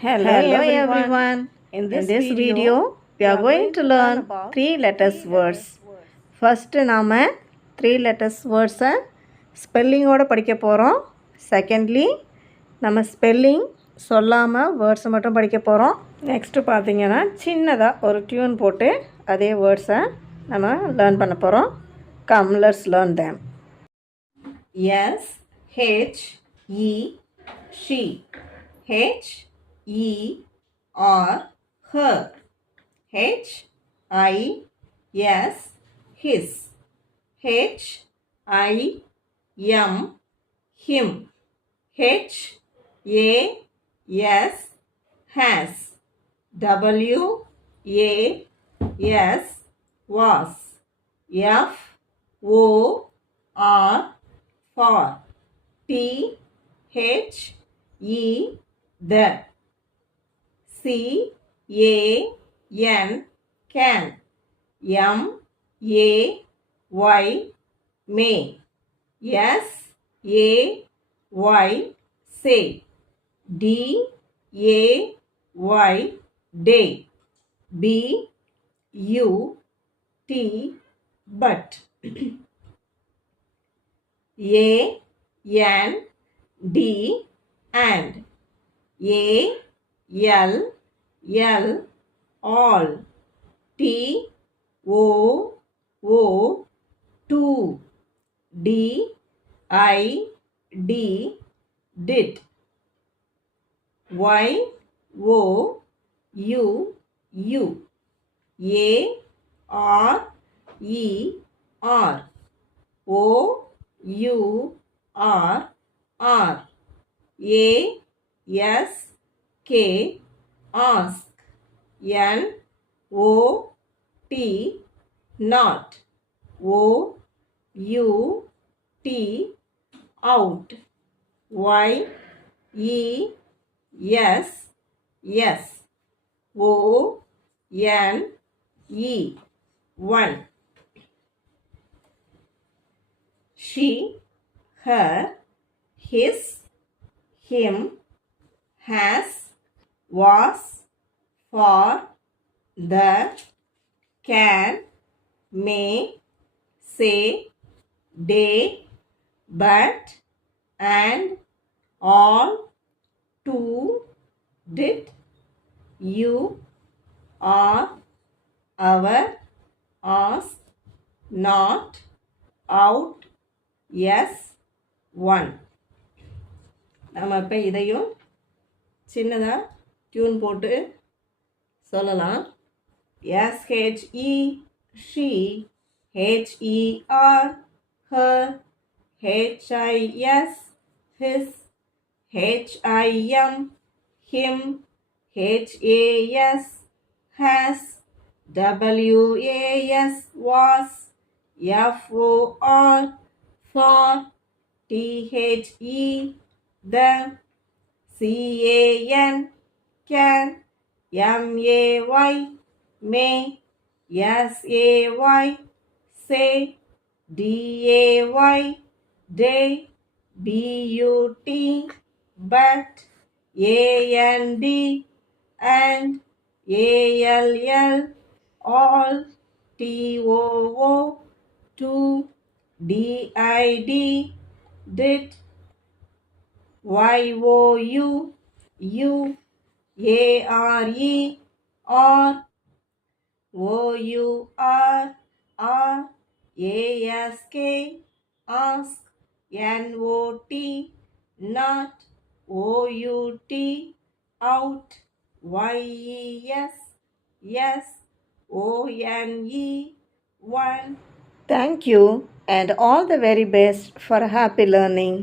Hello everyone. In this video, we are going to learn 3 letters words. First நாம 3 letters words spelling ஓட படிக்க போறோம். Secondly, நம்ம spelling சொல்லாம words மட்டும் படிக்க போறோம். Next பாத்தீங்கன்னா சின்னதா ஒரு tune போட்டு அதே words நம்ம learn பண்ண போறோம். Come, let's learn them. S H E she. H E R her. H I S his. H I M him. H A S has. W A S was. F O R for. T H E the. C A N can. M A Y may. S A Y say. D A Y day. B U T but. A N D and. A L L all. T O O two. D I D did. Y O U U. A R E R. O U R R. A S K ask. N O T not. O U T out. Y E S yes. O N E one. She her his him has was for the can may say day but and all to did you are our ask not out yes one. நம்ம இப்போ இதையும் சின்னதாக tune போட்டு சொல்லலாம். SHE she. HER her. HIS his. HIM him. HAS has. WAS was. FOR for. THE the. CAN can. MAY may. SAY say. DAY day. BUT but. AND and. ALL all. TOO to. DID did. YOU you. ARE or. OUR or. ASK ask. NOT not. OUT out. YES yes. ONE one. Thank you and all the very best for happy learning.